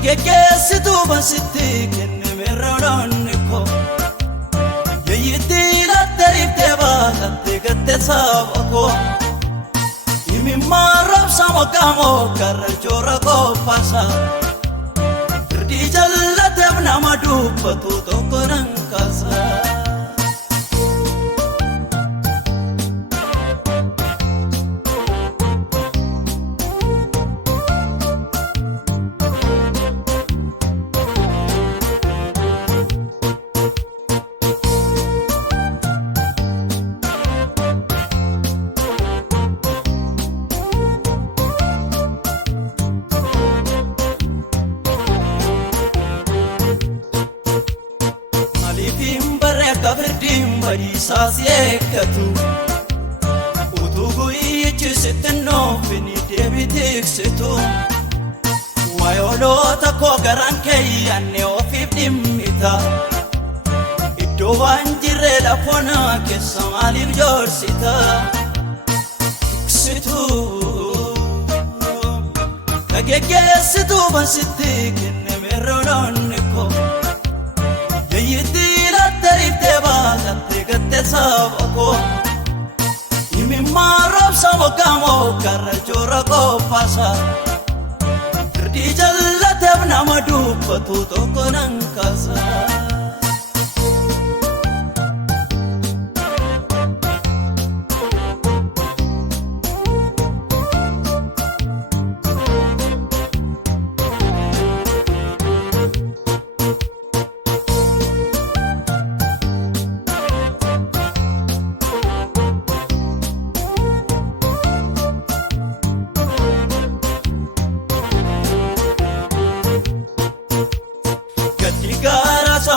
Kaggeessituu basitti kennemerroonni koo Yeeyitti lattariiftee baatattee gatte saba koo Imimmaa roobsa mokkaamoo karra joora qophaasa Firdii jallateef nama dubbatu tokko nan kaasa Firdin badiisaas eeggatu utuu guyyichi sitti noofini deebitiksitu waayoloota koo garaan keeyyanne ofiif dhimmita iddoo waan jirree lafoonaa keessa maaliif joorsita tiksitu kaggeessituu basitti kennemerroonni koo Yeeyitti lattariiftee baatattee gatte saba koo Imimmaa roobsa mokkaamoo karra joora qophaasa Firdii jallateef nama dubbatu tokko nan kaasa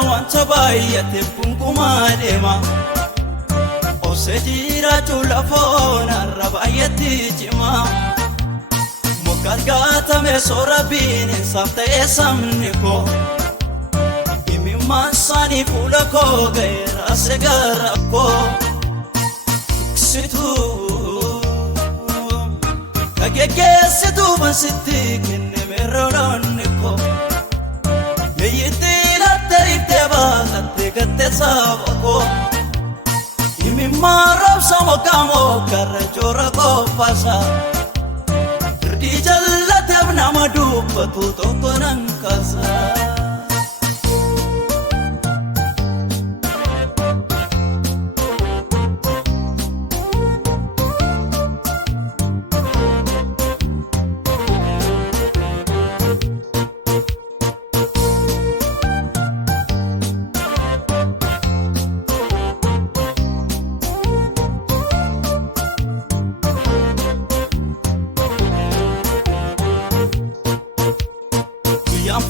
Wanta baay'ateef gungumaa deema Osoo jiraachuu lafoon har'a baay'atti cima Mokkaas gaatamee soora bineensaaf ta'ee sabni koo Imimmaan isaanii fuula koo ga'eera seegara koo Tiksituu kaggeessituu basitti kennemerroonni koo Yeeyitti lattariiftee baatattee gatte saba koo Imimmaa roobsa mokkaamoo karra joora qophaasa Firdii jallateef nama dubbatu tokko nan kaasa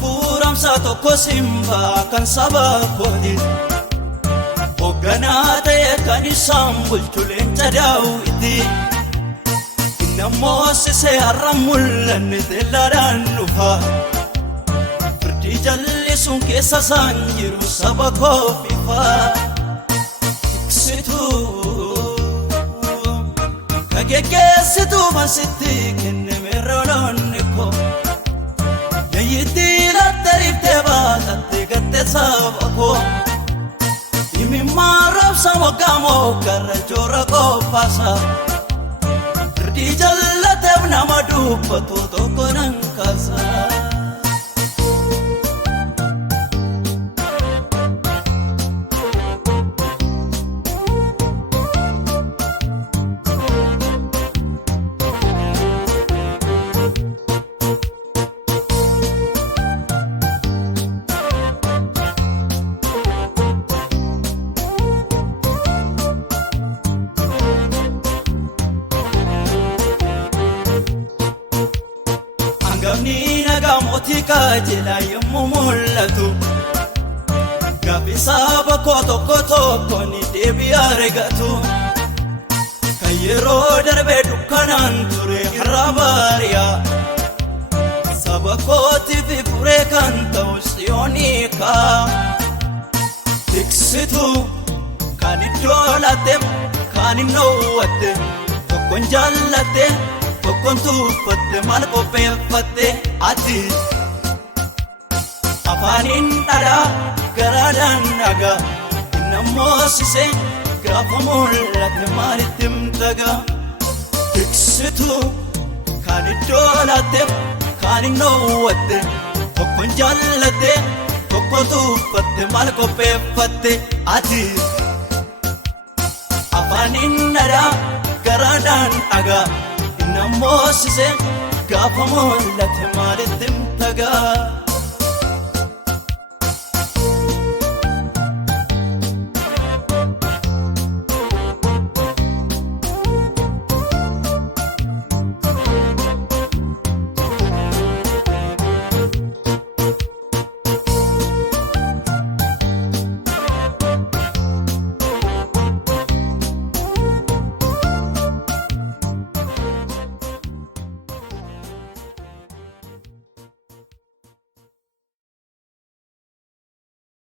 Fuuramsa tokko simbaa kan saba kooti Hoogganaa ta'e kan isaan bulchu leenca Daawiti Inna moosisee har'a mul'anne teellaadhaan dhufa Firdii jallisuun keessa isaan jiru saba koo fifa Tiksituu kaggeessituu basitti kennemerroonni koo Yeeyitti lattariiftee baatattee gatte saba koo Imimmaa roobsa mokkaamoo karra joora qophaasa Firdii jallateef nama dubbatu tokko nan kaasa Hangafni nagaa mootii kaajilaa yommuu mul'atu Gaaffii saba koo tokko tokko ni deebii argatu Kan yeroo darbee dukkanaan ture har'a baariyaa Saba kootiif furee kan ta'u Tsiyoonii kaa Tiksituu kan iddoo latte kan hin dhoowwatte tokkon jaallatte tokkon tuuffatte maal qopheeffatte ati dhagaa Namoosise gaafa mul'ate maalitti himtagaa Tiksituu kan iddoo laatte kan hin dhoowwatte tokkon jaallatte tokko tuffatte maal qopheeffatte ati Afaanin dharaa garaadhaan dhagaa Namoosise gaafa mul'ate maalitti